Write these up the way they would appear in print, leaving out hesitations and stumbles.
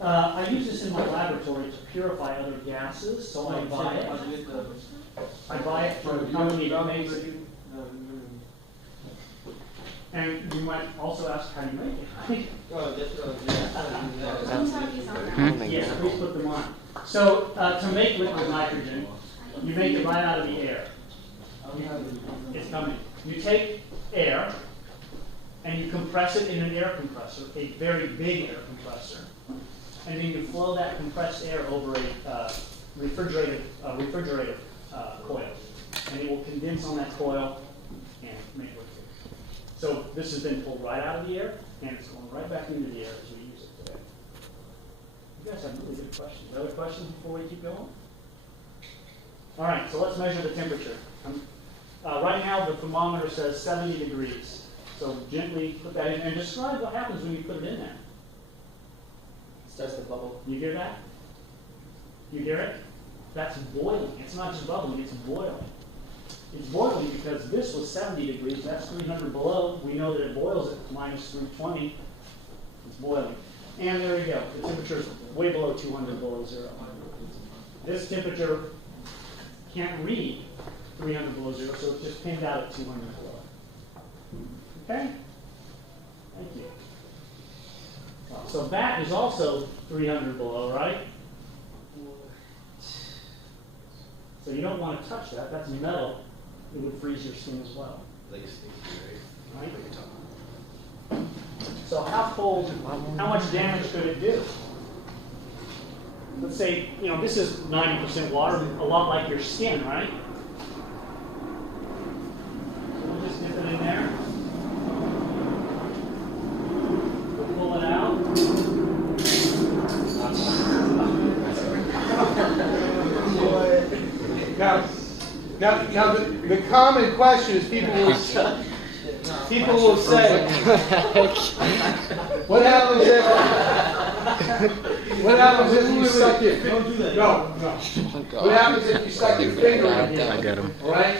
I use this in my laboratory to purify other gases, so I buy it. I buy it from a company that makes it. And you might also ask how you make it. Yes, please put them on. So to make liquid nitrogen, you make it right out of the air. It's coming. You take air and you compress it in an air compressor, a very big air compressor, and then you flow that compressed air over a refrigerator coil, and it will condense on that coil and make liquid. So this has been pulled right out of the air, and it's going right back into the air as we use it today. You guys have really good questions. Other questions before we keep going? All right, so let's measure the temperature. Right now, the thermometer says 70 degrees. So gently put that in and describe what happens when you put it in there. It starts to bubble. You hear that? You hear it? That's boiling. It's not just bubbling, it's boiling. It's boiling because this was 70 degrees. That's 300 below. We know that it boils at minus 320. It's boiling. And there you go. The temperature is way below 200 below zero. This temperature can't read 300 below zero, so it's just pinned out at 200 below. Okay? Thank you. So that is also 300 below, right? So you don't want to touch that. That's metal. It would freeze your skin as well. Like sticky, Right? So how cold, how much damage could it do? Let's say, this is 90% water, a lot like your skin, right? So we'll just dip it in there. We'll pull it out. Now the common question is people will say, what happens if you suck your finger? No. What happens if you suck your finger in here? I got him. All right.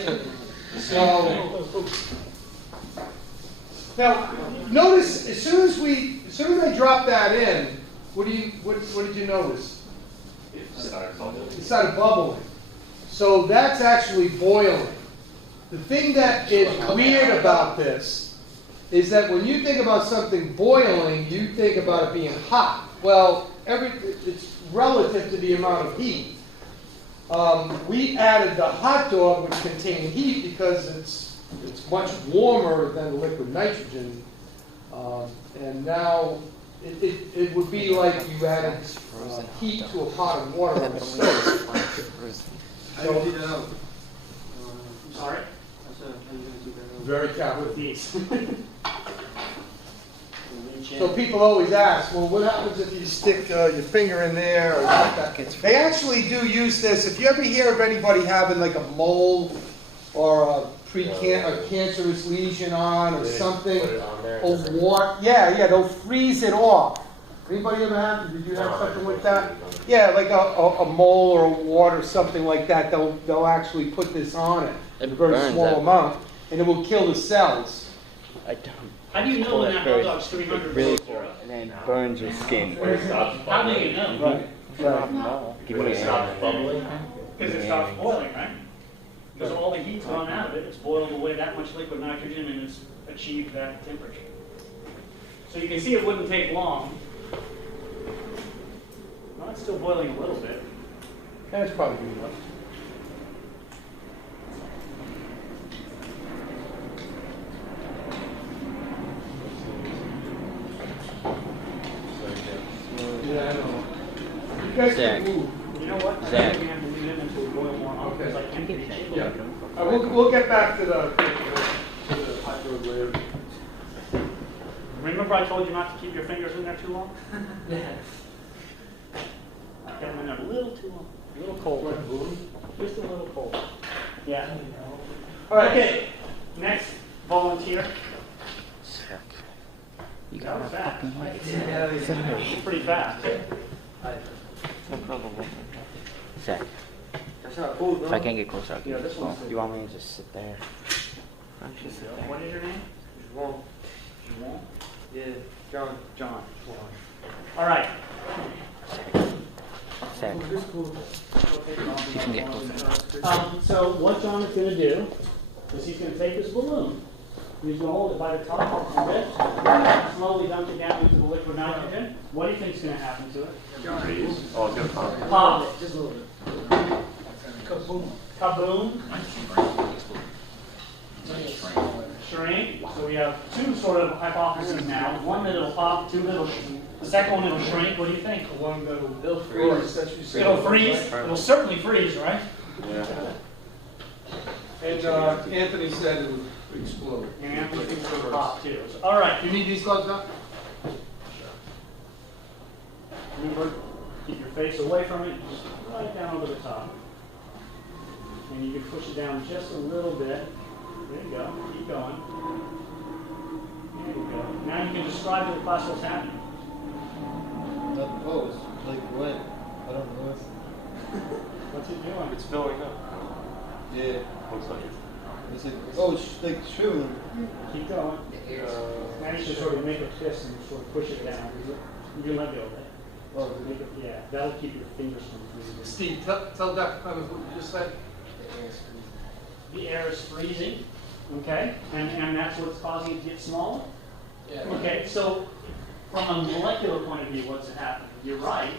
So now notice as soon as I drop that in, what did you notice? It started bubbling. It started bubbling. So that's actually boiling. The thing that is weird about this is that when you think about something boiling, you think about it being hot. Well, it's relative to the amount of heat. We added the hot dog, which contained heat, because it's much warmer than the liquid nitrogen. And now it would be like you added heat to a pot of water on the stove. How do you do that out? I'm sorry? I said, how are you going to do that out? Very careful. With these. So people always ask, well, what happens if you stick your finger in there or like that? They actually do use this. If you ever hear of anybody having like a mole or a cancerous lesion on or something, they'll freeze it off. Anybody ever have? Did you have something like that? Yeah, like a mole or a wart or something like that. They'll actually put this on it in a very small amount, and it will kill the cells. How do you know when that hot dog's 300 below zero? And then burns your skin. When it stops How do bubbling. you know? When it stops bubbling. Because it stops boiling, right? Because all the heat's gone out of it, it's boiled away that much liquid nitrogen and it's achieved that temperature. So you can see it wouldn't take long. Well, it's still boiling a little bit. That's probably good enough. Yeah, I know. You guys Zach. can move. You know what? I Zach. think we have to leave it until we boil more off because I can't reach it. Yeah. We'll get back to the hot dog later. Remember I told you not to keep your fingers in there too long? Yeah. I kept them in there a little too long. A little cold. Just a little cold. Yeah. All right. Okay. Next volunteer. Zach. You That got was a fast. fucking mic. It's pretty fast. No problem. Zach, That's not cool, if I can't get closer, I'll Yeah, give this you the one's phone. good. You want me to just sit there? Why don't you sit What there? is your name? Wrong. Juan. Yeah, John. John. All right. Sec. You can get closer. So what John is going to do is he's going to take this balloon. He's going to hold it by the top and then slowly dump it down into the liquid nitrogen. What do you think is going to happen to it? Freeze. Oh, it's gonna pop. Pop. Just a little bit. Kaboom. Shrink. So we have two sort of hypotheses now. One that it'll pop, two that it'll. The second one it'll shrink. What do you think? One that'll It'll freeze. It'll freeze. It'll certainly freeze, right? Yeah. And Anthony said it would explode. And Anthony thinks it'll pop too. So, all right. You need these gloves now? Remember, keep your face away from it. Just right down over the top. And you can push it down just a little bit. There you go. Keep going. There you go. Now you can describe to the class what's happening. Oh, it's like what? I don't know. What's it doing? It's filling up. Yeah. Looks like it. It's like, oh, it's like shriveling. Keep going. Now you should sort of make a fist and sort of push it down. You can let go of it. Oh, Make it, yeah, that'll keep your fingers from freezing. Steve, tell Dr. Clemens what you just said. The air is freezing, okay? And that's what's causing it to get smaller? yeah. Okay, so from a molecular point of view, what's happening? You're right.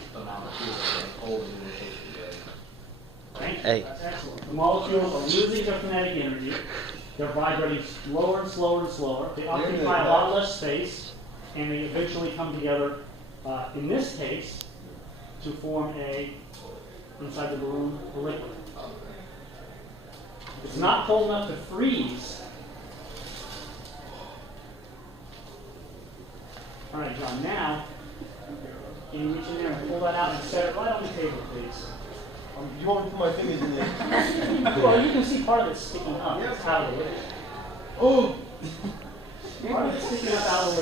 Thank you. Hey. That's excellent. The molecules are losing their kinetic energy. They're vibrating slower and slower and slower. They occupy a lot less space, and they eventually come together, in this case, to form inside the balloon, a liquid. It's not cold enough to freeze. All right, John, now, can you reach in there and pull that out and set it right on the table, please? You want me to put my fingers in there? Well, you can see part of it sticking up. It's out of the way. Oh! Part of it sticking up out of the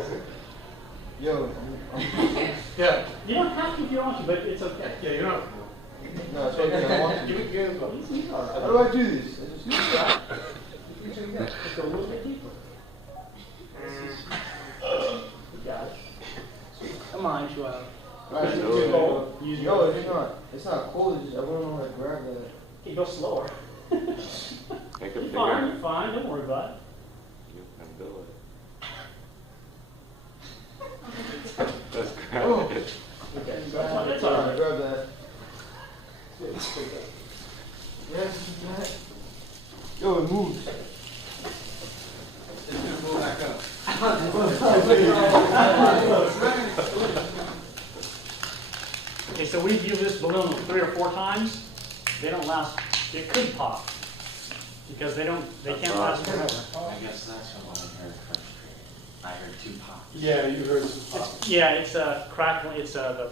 way. Yo, Yeah. You don't have to if you want to, but it's okay. Yeah, you know. no, it's okay. I want Give to. it, give it a go. Easy, all How right. do I do this? I just Just go a little bit deeper. You got it. Come on, Joel. Right, Do it. Go. Use No, your it's not. It's not cold. It's just, I wouldn't know how to grab that. Okay, go slower. Make a You're finger. fine, you're fine. Don't worry about it. You can do it. That's Oh. great. Okay, that's all right. Grab that. Yes, that. Yo, it moves. It's gonna go back up. Okay, so we've used this balloon 3 or 4 times. They don't last. It could pop because they can't last forever. I guess that's what I heard first. I heard 2 pops. Yeah, you heard some pop. Yeah, it's crackling. It's the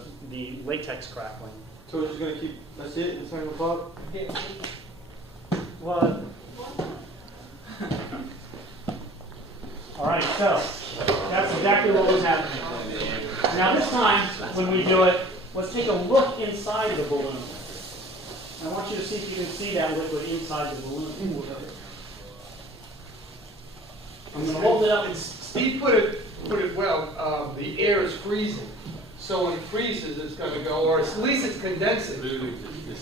latex crackling. So it's just gonna keep. That's it. It's not gonna pop. What? All right, so that's exactly what was happening. Now this time, when we do it, let's take a look inside the balloon. I want you to see if you can see that liquid inside the balloon. I'm going to hold it up. Steve put it well. The air is freezing, so when it freezes, it's going to go, or at least it's condensing.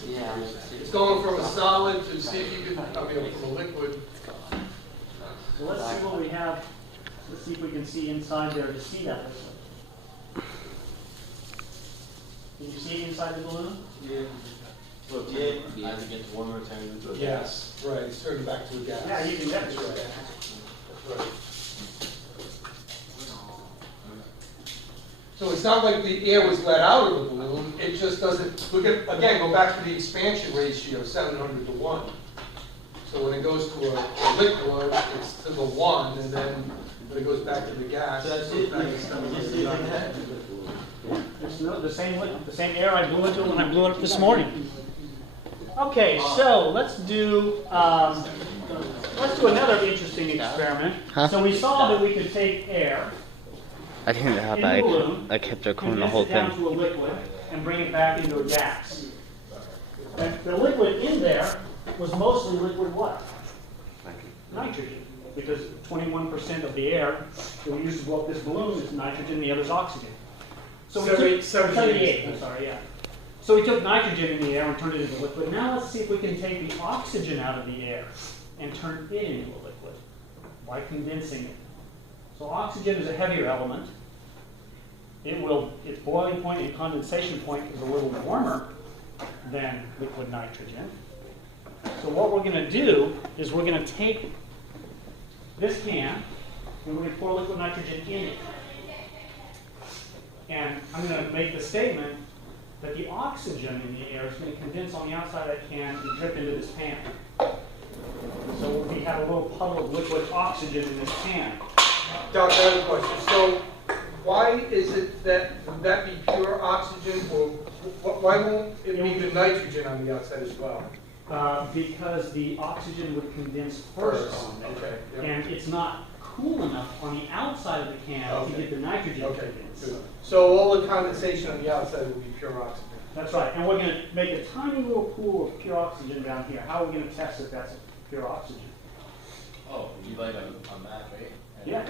Yeah. It's going from a solid to see if you can, from a liquid. So let's see what we have. Let's see if we can see inside there to see that liquid. Can you see inside the balloon? Yeah. Look, yeah. As it gets warmer, it turns into a Yes, right. It's turning back to a gas. Yeah, you can definitely see that. Right. So it's not like the air was let out of the balloon, it just doesn't, look at, again, go back to the expansion ratio, 700 to 1. So when it goes to a liquid, it's to the 1, and then when it goes back to the gas. So that's goes it. back to Just 700. leave it there. It's the same air I blew into when I blew it up this morning. Okay, so let's do another interesting experiment. Huh? So we saw that we could take air I didn't have in the balloon, I kept recording the condense whole it down thing. to a liquid, and bring it back into a gas. And the liquid in there was mostly liquid what? Nitrogen, because 21% of the air that we use to blow up this balloon is nitrogen, the other is oxygen. So we took 78. 78, I'm sorry, yeah. So we took nitrogen in the air and turned it into liquid. Now let's see if we can take the oxygen out of the air and turn it into a liquid by condensing it. So oxygen is a heavier element. Its boiling point and condensation point is a little warmer than liquid nitrogen. So what we're going to do is we're going to take this can and we're going to pour liquid nitrogen in it. And I'm going to make the statement that the oxygen in the air is going to condense on the outside of that can and drip into this pan. So we have a little puddle of liquid oxygen in this can. Doc, I have a question. So why is it that, would that be pure oxygen, or why won't it be the nitrogen on the outside as well? Because the oxygen would condense first on it. Okay. Yep. And it's not cool enough on the outside of the can to get the nitrogen Okay. condensed. Good. So all the condensation on the outside will be pure oxygen. That's right. And we're going to make a tiny little pool of pure oxygen down here. How are we going to test if that's pure oxygen? Oh, you light on that, right? Yeah.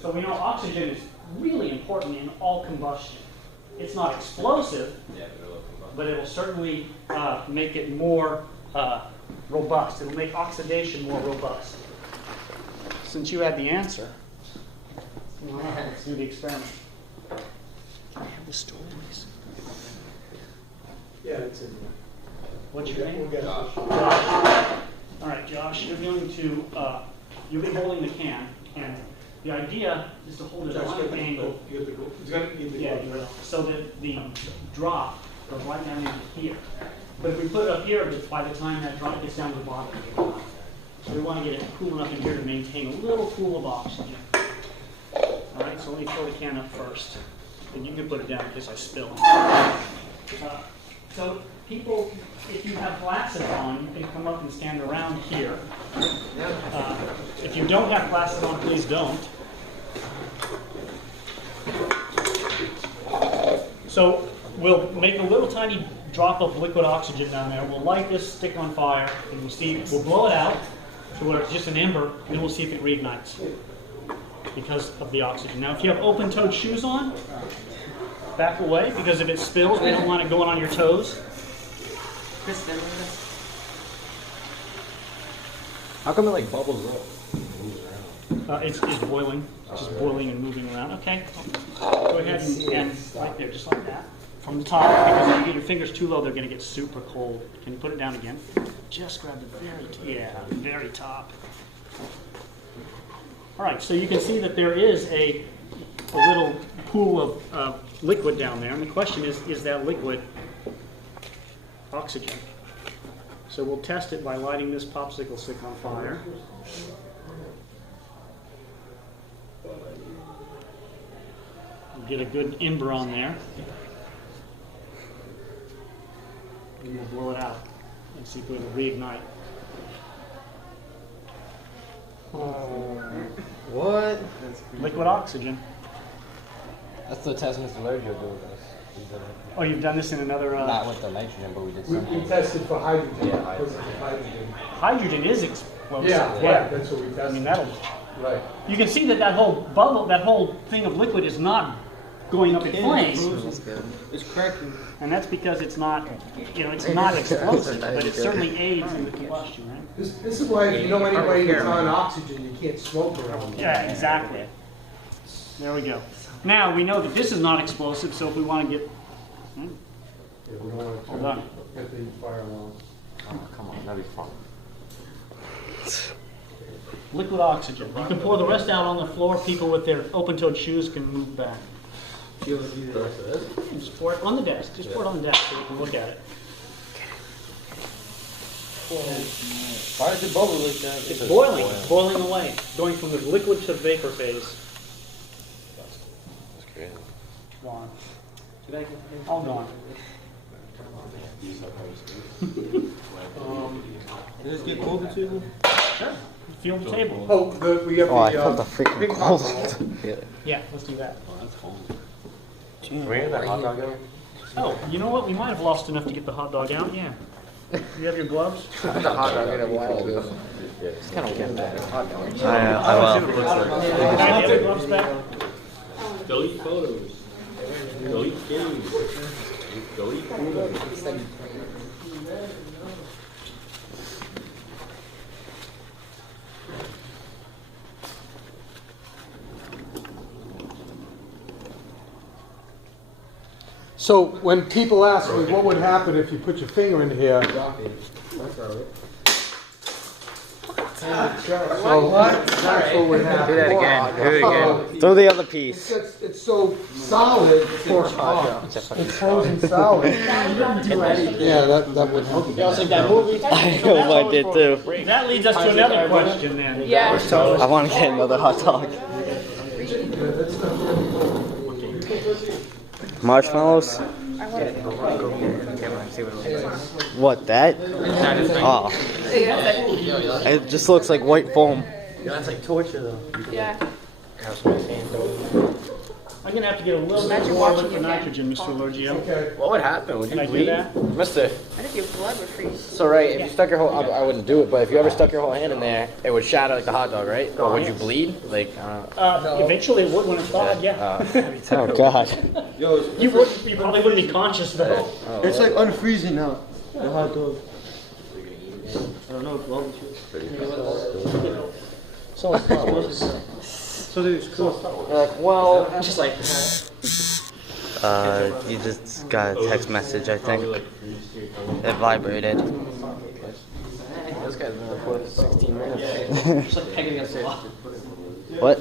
So we know oxygen is really important in all combustion. It's not explosive, but it will certainly make it more robust. It'll make oxidation more robust. Since you had the answer, let's do the experiment. Can I have the stories? Yeah, it's in there. What's your name? We'll get it. Josh. All right, Josh, you're going to, you'll be holding the can, and the idea is to hold it on an angle. It's going to be the Yeah, so that the drop goes right down into here. But if we put it up here, by the time that drop gets down to the bottom, it'll be hot. So we want to get it cool enough in here to maintain a little pool of oxygen. All right, so let me fill the can up first. And you can put it down in case I spill. So people, if you have glasses on, you can come up and stand around here. If you don't have glasses on, please don't. So we'll make a little tiny drop of liquid oxygen down there. We'll light this stick on fire, and we'll blow it out to where it's just an ember, and then we'll see if it reignites because of the oxygen. Now, if you have open-toed shoes on, back away, because if it spills, we don't want it going on your toes. How come it like bubbles up? It's boiling. It's just boiling and moving around. Okay. Go ahead and right there, just like that. From the top, because if you get your fingers too low, they're going to get super cold. Can you put it down again? Just grab the very top. All right, so you can see that there is a little pool of liquid down there, and the question is that liquid oxygen? So we'll test it by lighting this popsicle stick on fire. We'll get a good ember on there. And we'll blow it out and see if it'll reignite. What? Liquid oxygen. That's the test Mr. Lergio did with us. Oh, you've done this in another... Not with the nitrogen, but we did We something. tested for hydrogen. Yeah, hydrogen. Hydrogen is explosive. Yeah, right, that's what we tested. I mean, that'll... Right. You can see that whole bubble, that whole thing of liquid is not going up in flames. It's cracking. And that's because it's not, it's not explosive, but it certainly aids in the combustion, right? This is why if you know anybody that's on oxygen, you can't smoke around them. Yeah, exactly. There we go. Now, we know that this is not explosive, so if we want to get... Yeah, we don't want to Hold on. get the fire alarm. Oh, come on, that'd be fun. Liquid oxygen. You can pour the rest out on the floor. People with their open-toed shoes can move back. Just pour it on the desk. Just pour it on the desk so we can look at it. Why does it bubble like that? It's boiling. It's boiling away. Going from the liquid to vapor phase. That's crazy. Gone. All gone. Did this get cold too? Sure. Feel the table. Oh, we have Oh, I felt the ping freaking pong cold. ball. Yeah, let's do that. Can we get that hot dog out? Oh, you know what? We might have lost enough to get the hot dog out. Yeah. You have your gloves? The hot dog in a while ago. It's kind of weird that hot dog. Can I have your gloves back? Delete photos. So when people ask me what would happen if you put your finger in here, so that's what would happen. Do that again. Do it again. Throw the other piece. It's so solid. It's frozen solid. Yeah, that would happen. You also that movie. I know I did too. That leads us to another question then. Yeah. I want to get another hot dog. Marshmallows? What, that? Oh. It just looks like white foam. That's like torture though. Yeah. I'm gonna have to get a little bit more liquid nitrogen, Mr. Lorgio. Okay. What would happen? Would Can you I do bleed? that? Mister, I think your blood would freeze. so right, if you stuck your whole, I wouldn't do it, but if you ever stuck your whole hand in there, it would shatter like the hot dog, right? Or would you bleed? Like, Eventually it would when it's thawed, yeah. oh god. You probably wouldn't be conscious though. It's like unfreezing now. The hot dog. I don't know if love So it's cool. You're like, well, Just like, you just got a text message, I think. It vibrated. This guy's been recording 16 minutes. just like pegging against the wall. What?